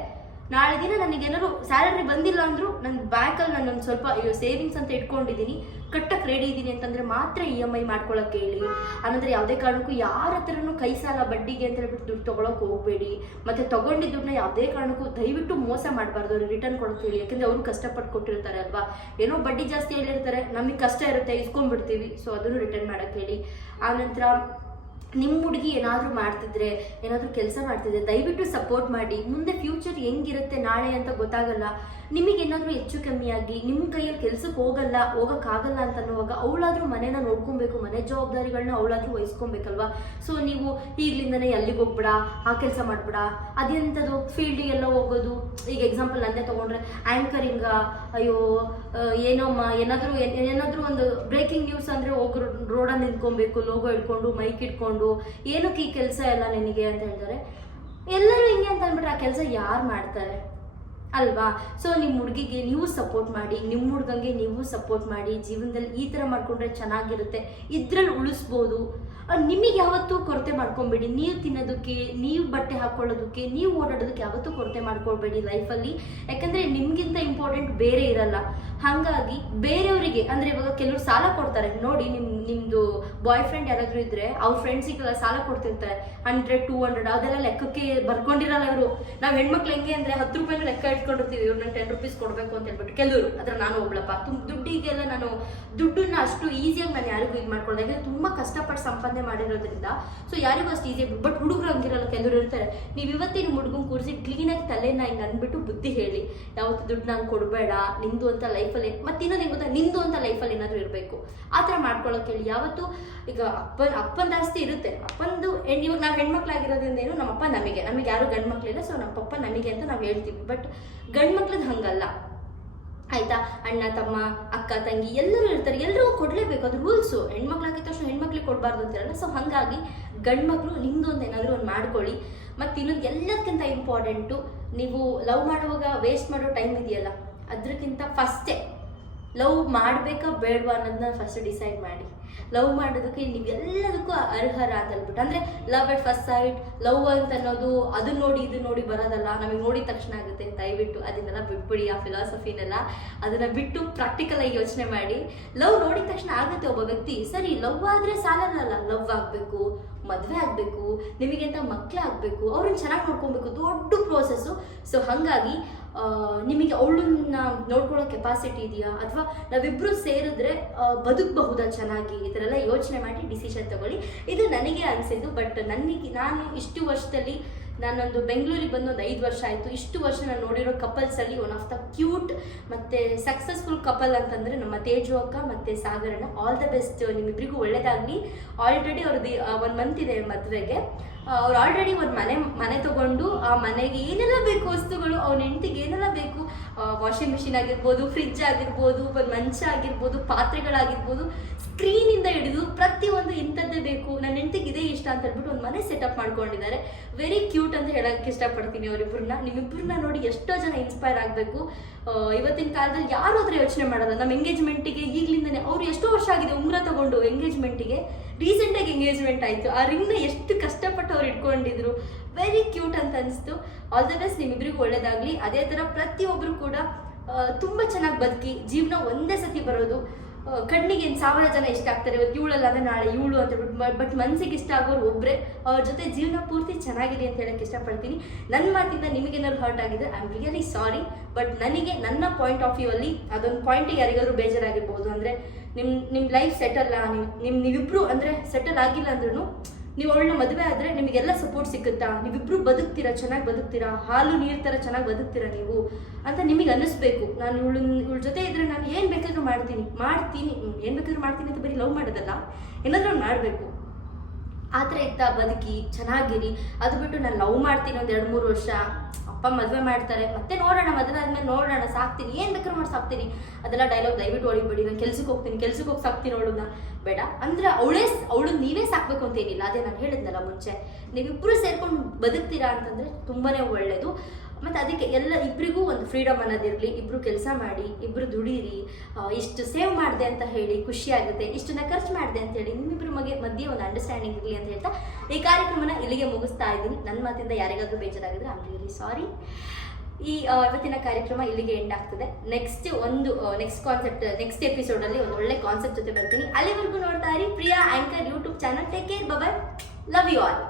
ನಾಳೆ ದಿನ ನನಗೇನಾದ್ರು ಸ್ಯಾಲರಿ ಬಂದಿಲ್ಲ ಅಂದರೂ ನನ್ನ ಬ್ಯಾಂಕಲ್ಲಿ ನಾನೊಂದು ಸ್ವಲ್ಪ ಸೇವಿಂಗ್ಸ್ ಅಂತ ಇಟ್ಕೊಂಡಿದ್ದೀನಿ, ಕಟ್ಟಕ್ಕೆ ರೆಡಿ ಇದ್ದೀನಿ ಅಂತಂದರೆ ಮಾತ್ರ EMI ಮಾಡ್ಕೊಳಕ್ಕೆ ಹೇಳಿ. ಅನ್ನಂದ್ರೆ ಯಾವುದೇ ಕಾರಣಕ್ಕೂ ಯಾರ ಹತ್ರನೂ ಕೈ ಸಾಲ ಬಡ್ಡಿಗೆ ಅಂತ ಹೇಳ್ಬಿಟ್ಟು ದುಡ್ಡು ತೊಗೊಳಕ್ಕೆ ಹೋಗಬೇಡಿ. ಮತ್ತು ತೊಗೊಂಡಿದ್ದ ದುಡ್ಡನ್ನ ಯಾವುದೇ ಕಾರಣಕ್ಕೂ ದಯವಿಟ್ಟು ಮೋಸ ಮಾಡಬಾರ್ದು, ಅವ್ರಿಗೆ ರಿಟರ್ನ್ ಕೊಡೋಕೆ ಹೇಳಿ. ಯಾಕೆಂದರೆ ಅವರು ಕಷ್ಟಪಟ್ಟು ಕೊಟ್ಟಿರ್ತಾರೆ ಅಲ್ವಾ, ಏನೋ ಬಡ್ಡಿ ಜಾಸ್ತಿ ಹೇಳಿರ್ತಾರೆ, ನಮಗೆ ಕಷ್ಟ ಇರುತ್ತೆ, ಇಸ್ಕೊಂಡ್ಬಿಡ್ತೀವಿ. ಸೊ ಅದನ್ನು ರಿಟರ್ನ್ ಮಾಡೋಕ್ಕೆ ಹೇಳಿ. ಆನಂತರ ನಿಮ್ಮ ಹುಡುಗಿ ಏನಾದರೂ ಮಾಡ್ತಿದ್ರೆ, ಏನಾದರೂ ಕೆಲಸ ಮಾಡ್ತಿದ್ರೆ ದಯವಿಟ್ಟು ಸಪೋರ್ಟ್ ಮಾಡಿ. ಮುಂದೆ ಫ್ಯೂಚರ್ ಹೆಂಗಿರುತ್ತೆ ನಾಳೆ ಅಂತ ಗೊತ್ತಾಗಲ್ಲ. ನಿಮಗೇನಾದರೂ ಹೆಚ್ಚು ಕಮ್ಮಿಯಾಗಿ ನಿಮ್ಮ ಕೈಯಲ್ಲಿ ಕೆಲ್ಸಕ್ಕೆ ಹೋಗೋಕ್ಕಾಗಲ್ಲ ಅಂತ ಅನ್ನುವಾಗ ಅವಳಾದರೂ ಮನೇನ ನೋಡ್ಕೊಬೇಕು, ಮನೆ ಜವಾಬ್ದಾರಿಗಳನ್ನ ಅವಳಾದರೂ ವಹಿಸ್ಕೊಬೇಕಲ್ವಾ. ಸೊ ನೀವು ಈಗಲಿಂದನೇ ಅಲ್ಲಿಗೆ ಹೋಗ್ಬೇಡ, ಆ ಕೆಲಸ ಮಾಡಬೇಡ, ಅದೆಂಥದ್ದು ಫೀಲ್ಡಿಗೆಲ್ಲ ಹೋಗೋದು. ಈಗ ಎಕ್ಸಾಂಪಲ್ ನಂದೇ ತೊಗೊಂಡ್ರೆ ಆ್ಯಂಕರಿಂಗ, ಅಯ್ಯೋ ಏನೋಮ್ಮ ಏನಾದರೂ ಒಂದು ಬ್ರೇಕಿಂಗ್ ನ್ಯೂಸ್ ಅಂದರೆ ಹೋಗಿ ರೋಡಲ್ಲಿ ನಿಂತ್ಕೊಬೇಕು, ಲೋಗೋ ಇಟ್ಕೊಂಡು ಮೈಕ್ ಇಟ್ಕೊಂಡು, ಏನಕ್ಕೆ ಈ ಕೆಲಸ ಎಲ್ಲ ನಿನಗೆ ಅಂತ ಹೇಳ್ತಾರೆ. ಎಲ್ಲರೂ ಹಿಂಗೆ ಅಂತ ಅಂದ್ಬಿಟ್ರೆ ಆ ಕೆಲಸ ಯಾರು ಮಾಡ್ತಾರೆ ಅಲ್ವಾ. ಸೊ ನಿಮ್ಮ ಹುಡುಗಿಗೆ ನೀವು ಸಪೋರ್ಟ್ ಮಾಡಿ, ನಿಮ್ಮ ಹುಡುಗಂಗೆ ನೀವು ಸಪೋರ್ಟ್ ಮಾಡಿ. ಜೀವನದಲ್ಲಿ ಈ ಥರ ಮಾಡ್ಕೊಂಡ್ರೆ ಚೆನ್ನಾಗಿರುತ್ತೆ, ಇದ್ರಲ್ಲಿ ಉಳಿಸ್ಬೋದು. ನಿಮಗೆ ಯಾವತ್ತೂ ಕೊರತೆ ಮಾಡ್ಕೊಬೇಡಿ. ನೀವು ತಿನ್ನೋದಕ್ಕೆ, ನೀವು ಬಟ್ಟೆ ಹಾಕ್ಕೊಳ್ಳೋದಕ್ಕೆ, ನೀವು ಓಡಾಡೋದಕ್ಕೆ ಯಾವತ್ತೂ ಕೊರತೆ ಮಾಡ್ಕೊಳ್ಬೇಡಿ ಲೈಫಲ್ಲಿ. ಯಾಕಂದರೆ ನಿಮಗಿಂತ ಇಂಪಾರ್ಟೆಂಟ್ ಬೇರೆ ಇರಲ್ಲ. ಹಾಗಾಗಿ ಬೇರೆಯವರಿಗೆ ಅಂದರೆ ಇವಾಗ ಕೆಲವರು ಸಾಲ ಕೊಡ್ತಾರೆ ನೋಡಿ, ನಿಮ್ಮದು ಬಾಯ್ ಫ್ರೆಂಡ್ ಯಾರಾದರೂ ಇದ್ದರೆ ಅವ್ರ ಫ್ರೆಂಡ್ಸಿಗೆಲ್ಲ ಸಾಲ ಕೊಡ್ತಿರ್ತಾರೆ 100-200, ಅದೆಲ್ಲ ಲೆಕ್ಕಕ್ಕೆ ಬರ್ಕೊಂಡಿರಲ್ಲ ಇವರು. ನಾವು ಹೆಣ್ಮಕ್ಳು ಹೆಂಗೆ ಅಂದರೆ 10 ರೂಪಾಯಿನ ಲೆಕ್ಕ ಇಟ್ಕೊಂಡಿರ್ತೀವಿ, ಇವ್ರು ನಾನು 10 ರೂಪೀಸ್ ಕೊಡಬೇಕು ಅಂತ ಹೇಳ್ಬಿಟ್ಟು. ಕೆಲವರು ಅದ್ರ ನಾನು ಒಬ್ಳಪ್ಪ ದುಡ್ಡಿಗೆಲ್ಲ ನಾನು ದುಡ್ಡನ್ನ ಅಷ್ಟು ಈಸಿಯಾಗಿ ನಾನು ಯಾರಿಗೂ ಇದು ಮಾಡ್ಕೊಳ್ಳೋದು, ಯಾಕಂದರೆ ತುಂಬ ಕಷ್ಟಪಟ್ಟು ಸಂಪಾದನೆ ಮಾಡಿರೋದ್ರಿಂದ. ಸೊ ಯಾರಿಗೂ ಅಷ್ಟು ಈಸಿ. ಬಟ್ ಹುಡುಗರು ಹಂಗಿರಲ್ಲ, ಕೆಲವರು ಇರ್ತಾರೆ. ನೀವು ಇವತ್ತೇ ನಿಮ್ಮ ಹುಡುಗನ ಕೂರಿಸಿ ಕ್ಲೀನಾಗಿ ತಲೆನ ಹಿಂಗೆ ಅಂದ್ಬಿಟ್ಟು ಬುದ್ಧಿ ಹೇಳಿ, ಯಾವತ್ತು ದುಡ್ಡು ನಂಗೆ ಕೊಡಬೇಡ, ನಿಂದು ಅಂತ ಲೈಫಲ್ಲಿ. ಮತ್ತು ಇನ್ನೊಂದು ಹೆಂಗೆ ಗೊತ್ತಾ, ನಿಂದು ಅಂತ ಲೈಫಲ್ಲಿ ಏನಾದರೂ ಇರಬೇಕು, ಆ ಥರ ಮಾಡ್ಕೊಳ್ಳೋಕೆ ಹೇಳಿ. ಯಾವತ್ತು ಈಗ ಅಪ್ಪನ ಜಾಸ್ತಿ ಇರುತ್ತೆ, ಅಪ್ಪಂದು ಇವಾಗ ನಾವು ಹೆಣ್ಮಕ್ಳಾಗಿರೋದ್ರಿಂದ ಏನು, ನಮ್ಮಪ್ಪ ನಮಗೆ ಯಾರು ಗಂಡು ಮಕ್ಕಳಿಲ್ಲ, ಸೊ ನಮ್ಮ ಪಪ್ಪ ನಮಗೆ ಅಂತ ನಾವು ಹೇಳ್ತೀವಿ. ಬಟ್ ಗಂಡು ಮಕ್ಳದ್ದು ಹಂಗಲ್ಲ ಆಯಿತಾ. ಅಣ್ಣ ತಮ್ಮ ಅಕ್ಕ ತಂಗಿ ಎಲ್ಲರೂ ಇರ್ತಾರೆ, ಎಲ್ಲರಿಗೂ ಕೊಡಲೇಬೇಕು, ಅದು ರೂಲ್ಸು. ಹೆಣ್ಮಕ್ಳಾಗಿದ್ದ ತಕ್ಷಣ ಹೆಣ್ಮಕ್ಳಿಗೆ ಕೊಡಬಾರ್ದು ಅಂತಿರಲ್ಲ. ಸೊ ಹಾಗಾಗಿ ಗಂಡು ಮಕ್ಕಳು ನಿಮ್ಮದು ಅಂತ ಏನಾದರೂ ಒಂದು ಮಾಡ್ಕೊಳ್ಳಿ. ಮತ್ತು ಇನ್ನೊಂದು ಎಲ್ಲದಕ್ಕಿಂತ ಇಂಪಾರ್ಟೆಂಟು, ನೀವು ಲವ್ ಮಾಡುವಾಗ ವೇಸ್ಟ್ ಮಾಡೋ ಟೈಮ್ ಇದೆಯಲ್ಲ, ಅದಕ್ಕಿಂತ ಫಸ್ಟೇ ಲವ್ ಮಾಡಬೇಕಾ ಬೇಡವಾ ಅನ್ನೋದನ್ನ ಫಸ್ಟ್ ಡಿಸೈಡ್ ಮಾಡಿ. ಲವ್ ಮಾಡೋದಕ್ಕೆ ನೀವೆಲ್ಲದಕ್ಕೂ ಅರ್ಹರ ಅಂತ ಹೇಳ್ಬಿಟ್ಟು. ಅಂದರೆ love at first sight, love ಅಂತ ಅನ್ನೋದು ಅದು ನೋಡಿ ಇದು ನೋಡಿ ಬರೋದಲ್ಲ, ನಮಗೆ ನೋಡಿದ ತಕ್ಷಣ ಆಗುತ್ತೆ. ದಯವಿಟ್ಟು ಅದನ್ನೆಲ್ಲ ಬಿಟ್ಬಿಡಿ, ಆ ಫಿಲಾಸಫಿನೆಲ್ಲ ಅದನ್ನು ಬಿಟ್ಟು ಪ್ರಾಕ್ಟಿಕಲ್ ಆಗಿ ಯೋಚನೆ ಮಾಡಿ. ಲವ್ ನೋಡಿದ ತಕ್ಷಣ ಆಗುತ್ತೆ ಒಬ್ಬ ವ್ಯಕ್ತಿ, ಸರಿ ಲವ್ ಆದರೆ ಸಾಲಲ್ಲ, ಲವ್ ಆಗಬೇಕು, ಮದುವೆ ಆಗಬೇಕು, ನಿಮಗೆ ಅಂತ ಮಕ್ಕಳಾಗಬೇಕು, ಅವ್ರನ್ನ ಚೆನ್ನಾಗಿ ನೋಡ್ಕೊಬೇಕು, ದೊಡ್ಡ ಪ್ರೋಸೆಸ್ಸು. ಸೊ ಹಾಗಾಗಿ ನಿಮಗೆ ಅವಳನ್ನ ನೋಡ್ಕೊಳ್ಳೋ ಕೆಪಾಸಿಟಿ ಇದೆಯಾ, ಅಥವಾ ನಾವಿಬ್ಬರು ಸೇರಿದ್ರೆ ಬದುಕಬಹುದಾ ಚೆನ್ನಾಗಿ, ಈ ಥರ ಎಲ್ಲ ಯೋಚನೆ ಮಾಡಿ ಡಿಸಿಷನ್ ತಗೊಳ್ಳಿ. ಇದು ನನಗೆ ಅನಿಸಿದ್ದು. ಬಟ್ ನಾನು ಇಷ್ಟು ವರ್ಷದಲ್ಲಿ, ನಾನೊಂದು ಬೆಂಗಳೂರಿಗೆ ಬಂದು ಒಂದು 5 ವರ್ಷ ಆಯಿತು. ಇಷ್ಟು ವರ್ಷ ನಾನು ನೋಡಿರೋ ಕಪಲ್ಸಲ್ಲಿ ಒನ್ ಆಫ್ ದ ಕ್ಯೂಟ್ ಮತ್ತು ಸಕ್ಸಸ್ಫುಲ್ ಕಪಲ್ ಅಂತಂದರೆ ನಮ್ಮ ತೇಜು ಅಕ್ಕ ಮತ್ತು ಸಾಗರಣ್ಣ. ಆಲ್ ದ ಬೆಸ್ಟ್, ನಿಮ್ಮಿಬ್ಬರಿಗೂ ಒಳ್ಳೇದಾಗಲಿ. ಆಲ್ರೆಡಿ ಅವ್ರದ್ದು 1 ಮಂತ್ ಇದೆ ಮದುವೆಗೆ. ಅವ್ರು ಆಲ್ರೆಡಿ ಒಂದು ಮನೆ ತೊಗೊಂಡು, ಆ ಮನೆಗೆ ಏನೆಲ್ಲ ಬೇಕು ವಸ್ತುಗಳು, ಅವ್ನ ಹೆಂಡತಿಗೆ ಏನೆಲ್ಲ ಬೇಕು, ವಾಷಿಂಗ್ ಮಿಷಿನ್ ಆಗಿರ್ಬೋದು, ಫ್ರಿಡ್ಜ್ ಆಗಿರ್ಬೋದು, ಒಂದು ಮಂಚ ಆಗಿರ್ಬೋದು, ಪಾತ್ರೆಗಳಾಗಿರ್ಬೋದು, ಸ್ಕ್ರೀನಿಂದ ಹಿಡಿದು ಪ್ರತಿಯೊಂದು ಇಂಥದ್ದೇ ಬೇಕು, ನನ್ನ ಹೆಂಡತಿಗೆ ಇದೇ ಇಷ್ಟ ಅಂತ ಹೇಳ್ಬಿಟ್ಟು ಒಂದು ಮನೆ ಸೆಟಪ್ ಮಾಡ್ಕೊಂಡಿದ್ದಾರೆ. ವೆರಿ ಕ್ಯೂಟ್ ಅಂತ ಹೇಳೋಕ್ಕೆ ಇಷ್ಟಪಡ್ತೀನಿ ಅವರಿಬ್ಬರನ್ನ. ನಿಮ್ಮಿಬ್ಬರನ್ನ ನೋಡಿ ಎಷ್ಟೋ ಜನ ಇನ್ಸ್ಪೈರ್ ಆಗಬೇಕು. ಇವತ್ತಿನ ಕಾಲದಲ್ಲಿ ಯಾರು ಹತ್ರ ಯೋಚನೆ ಮಾಡಲ್ಲ. ನಮ್ಮ ಎಂಗೇಜ್ಮೆಂಟಿಗೆ ಈಗಲಿಂದನೇ, ಅವ್ರು ಎಷ್ಟೋ ವರ್ಷ ಆಗಿದೆ ಉಂಗುರ ತಗೊಂಡು ಎಂಗೇಜ್ಮೆಂಟಿಗೆ, ರೀಸೆಂಟಾಗಿ ಎಂಗೇಜ್ಮೆಂಟ್ ಆಯಿತು. ಆ ರಿಂಗ್ನ ಎಷ್ಟು ಕಷ್ಟಪಟ್ಟು ಅವ್ರು ಇಟ್ಕೊಂಡಿದ್ರು. ವೆರಿ ಕ್ಯೂಟ್ ಅಂತ ಅನಿಸ್ತು. ಆಲ್ ದ ಬೆಸ್ಟ್, ನಿಮ್ಮಿಬ್ಬರಿಗೂ ಒಳ್ಳೇದಾಗಲಿ. ಅದೇ ಥರ ಪ್ರತಿಯೊಬ್ಬರು ಕೂಡ ತುಂಬ ಚೆನ್ನಾಗಿ ಬದುಕಿ. ಜೀವನ ಒಂದೇ ಸತಿ ಬರೋದು. ಕಣ್ಣಿಗೆ 1000 ಜನ ಇಷ್ಟ ಆಗ್ತಾರೆ, ಇವತ್ತು ಇವಳಲ್ಲ ಅಂದರೆ ನಾಳೆ ಇವಳು ಅಂತ ಹೇಳ್ಬಿಟ್ಟು. ಬಟ್ ಮನಸ್ಸಿಗೆ ಇಷ್ಟ ಆಗೋರು ಒಬ್ಬರೇ. ಅವ್ರ ಜೊತೆ ಜೀವನ ಪೂರ್ತಿ ಚೆನ್ನಾಗಿದೆ ಅಂತ ಹೇಳೋಕ್ಕೆ ಇಷ್ಟಪಡ್ತೀನಿ. ನನ್ನ ಮಾತಿಂದ ನಿಮಗೇನಾದ್ರು ಹರ್ಟ್ ಆಗಿದೆ, I am really sorry. But ನನಗೆ ನನ್ನ ಪಾಯಿಂಟ್ ಆಫ್ ವ್ಯೂ ಅಲ್ಲಿ ಅದೊಂದು ಪಾಯಿಂಟಿಗೆ ಯಾರಿಗಾದ್ರೂ ಬೇಜಾರಾಗಿರ್ಬೋದು. ಅಂದರೆ ನಿಮ್ಮ ಲೈಫ್ ಸೆಟಲ್ಲ, ನೀವಿಬ್ಬರು ಅಂದರೆ ಸೆಟಲ್ ಆಗಿಲ್ಲ ಅಂದ್ರೂ ನೀವು ಅವಳನ್ನ ಮದುವೆ ಆದರೆ ನಿಮಗೆಲ್ಲ ಸಪೋರ್ಟ್ ಸಿಗುತ್ತಾ, ನೀವಿಬ್ಬರು ಬದುಕ್ತೀರಾ, ಚೆನ್ನಾಗಿ ಬದುಕ್ತೀರಾ, ಹಾಲು ನೀರು ಥರ ಚೆನ್ನಾಗಿ ಬದುಕ್ತೀರಾ ನೀವು ಅಂತ ನಿಮಗೆ ಅನ್ನಿಸ್ಬೇಕು. ನಾನು ಇವಳ ಜೊತೆ ಇದ್ದರೆ ನಾನು ಏನು ಬೇಕಾದ್ರೂ ಮಾಡ್ತೀನಿ, ಏನು ಬೇಕಾದ್ರೂ ಮಾಡ್ತೀನಿ ಅಂತ ಬರೀ ಲವ್ ಮಾಡೋದಲ್ಲ, ಏನಾದರೂ ಮಾಡಬೇಕು. ಆ ಥರ ಇತ್ತ ಬದುಕಿ ಚೆನ್ನಾಗಿರಿ. ಅದು ಬಿಟ್ಟು ನಾನು ಲವ್ ಮಾಡ್ತೀನಿ ಒಂದು 2-3 ವರ್ಷ, ಅಪ್ಪ ಮದುವೆ ಮಾಡ್ತಾರೆ, ಮತ್ತೆ ನೋಡೋಣ, ಮದುವೆ ಆದಮೇಲೆ ನೋಡೋಣ, ಸಾಕ್ತೀನಿ, ಏನು ಬೇಕಾದ್ರೂ ಮಾಡಿ ಸಾಕ್ತೀನಿ, ಅದೆಲ್ಲ ಡೈಲಾಗ್ ದಯವಿಟ್ಟು ಹೊಡಿಬೇಡಿ. ನಾನು ಕೆಲ್ಸಕ್ಕೆ ಹೋಗಿ ಸಾಕ್ತೀನಿ ಅವಳನ್ನ, ಬೇಡ. ಅಂದರೆ ಅವಳು ನೀವೇ ಸಾಕಬೇಕು ಅಂತ ಏನಿಲ್ಲ. ಅದೇ ನಾನು ಹೇಳಿದ್ನಲ್ಲ ಮುಂಚೆ, ನೀವಿಬ್ಬರು ಸೇರ್ಕೊಂಡು ಬದುಕ್ತೀರಾ ಅಂತಂದರೆ ತುಂಬಾ ಒಳ್ಳೆಯದು. ಮತ್ತು ಅದಕ್ಕೆ ಇಬ್ಬರಿಗೂ ಒಂದು ಫ್ರೀಡಮ್ ಅನ್ನೋದಿರಲಿ. ಇಬ್ಬರು ಕೆಲಸ ಮಾಡಿ, ಇಬ್ಬರು ದುಡೀರಿ, ಇಷ್ಟು ಸೇವ್ ಮಾಡಿದೆ ಅಂತ ಹೇಳಿ ಖುಷಿಯಾಗುತ್ತೆ, ಇಷ್ಟನ್ನ ಖರ್ಚು ಮಾಡಿದೆ ಅಂತ ಹೇಳಿ ನಿಮ್ಮಿಬ್ಬರ ಮಧ್ಯೆ ಒಂದು ಅಂಡರ್ಸ್ಟ್ಯಾಂಡಿಂಗ್ ಇರಲಿ ಅಂತ ಹೇಳ್ತಾ ಈ ಕಾರ್ಯಕ್ರಮನ ಇಲ್ಲಿಗೆ ಮುಗಿಸ್ತಾ ಇದ್ದೀನಿ. ನನ್ನ ಮಾತಿಂದ ಯಾರಿಗಾದ್ರೂ ಬೇಜಾರಾಗಿದ್ರೆ ಐ ಆಮ್ ರಿಯಲಿ ಸಾರಿ. ಈ ಇವತ್ತಿನ ಕಾರ್ಯಕ್ರಮ ಇಲ್ಲಿಗೆ ಎಂಡ್ ಆಗ್ತದೆ. ನೆಕ್ಸ್ಟ್ ಎಪಿಸೋಡಲ್ಲಿ ಒಂದು ಒಳ್ಳೆ ಕಾನ್ಸೆಪ್ಟ್ ಜೊತೆ ಬರ್ತೀನಿ. ಅಲ್ಲಿವರೆಗೂ ನೋಡ್ತಾ ಇರಿ Priya anchor YouTube channel. Take care, bye, love you all.